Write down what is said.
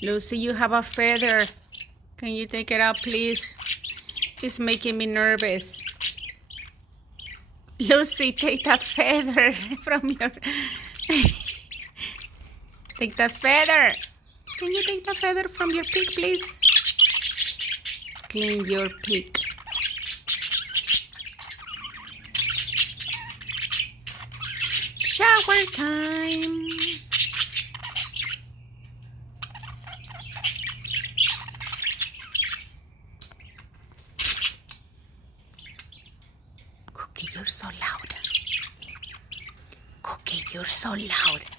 Lucy, you have a feather. Can you take it out, please? It's making me nervous. Lucy, take that feather from your... Take that feather. Can you take the feather from your pig, please? Clean your pig. Shower time. Cookie, you're so loud. Cookie, you're so loud.